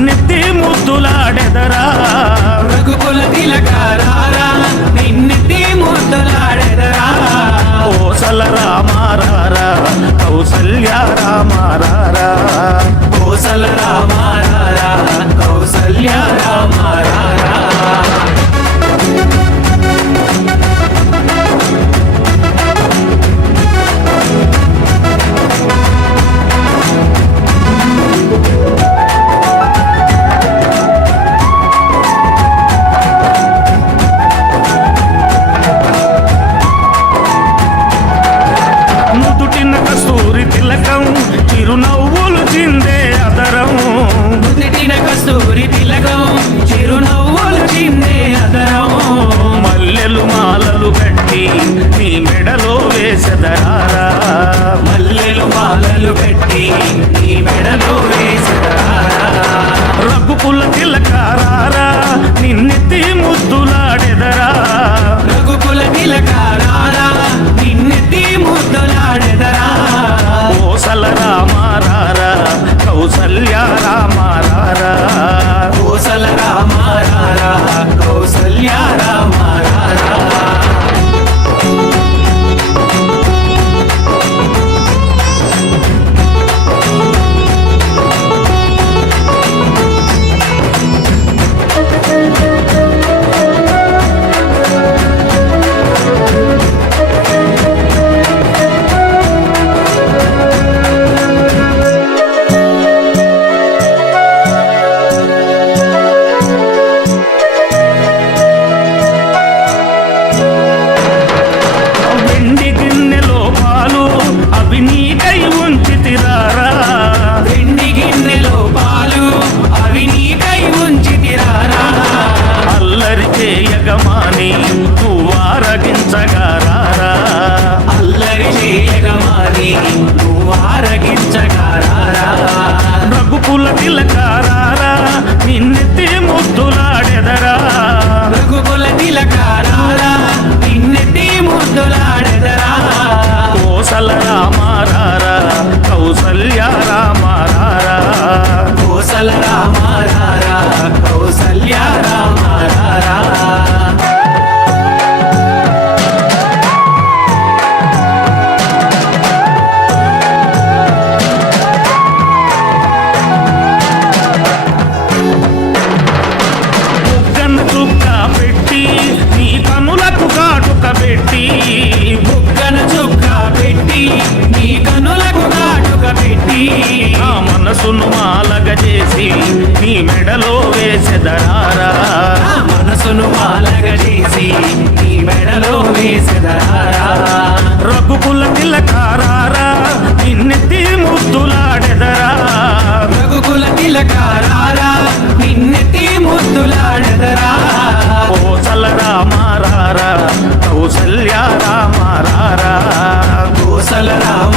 నిన్నెత్తి ముద్దులాడెదరా రఘుకుల తిలకారారా నిన్నెత్తి ముద్దులాడెదరా కోసల రామారారా కౌసల్య రామారారా కోసల రామారారా కౌసల్య రామారారా నుదుటిన కస్తూరి తిలకం చిరునవ్వులు చిందే అదరం నుదిటిన కస్తూరి తిలకం చిరునవ్వులు చిందే అదరం మల్లెలు మాలలు కట్టి నీ మెడలో వేసెదరారా మల్లెలు మాలలు పెట్టి నీ మెడలో వేసెదరారా రఘుకుల తిలకారారా నిన్నెత్తి ముద్దులాడెదరా రఘుకుల తిలకారారా నిన్నెత్తి ముద్దులాడెదరా కోసల రామారారా కౌసల్య రామారారా కోసల రామారారా కౌసల్య రామారారా వెండి గిన్నెలో పాలు అవి నీకై ఉంచితిరారా వెండి గిన్నెలో పాలు అవి నీకై ఉంచితిరారా అల్లరి చేయగమాని నువ్వారగించగారారా అల్లరి చేయగమాని నువ్వు ఆరగించగారారా రఘుకుల తిలకారారా నిన్నెత్తి ముద్దులాడెదరా రఘుకుల తిలకారారా నిన్నెత్తి ముద్దులాడెదరా కోసల రామారారా కౌసల్య రామారారా కోసల రామారారా కౌసల్య రామారారా బుగ్గన చుక్క పెట్టి నీ కనులకు కాటుక పెట్టి బుగ్గన చుక్క పెట్టి నీ కనులకు కాటుక పెట్టి నా మనసును మాలగ చేసి నీ మెడలో వేసెదరారా నా మనసును మాలగ చేసి నీ మెడలో వేసెదరారా రఘుకుల తిలకారారా నిన్నెత్తి ముద్దులాడెదరా రఘుకుల తిలకారారా నిన్నెత్తి ముద్దులాడెదరా కోసల రామారారా కౌసల్య రామారారా కోసల రామ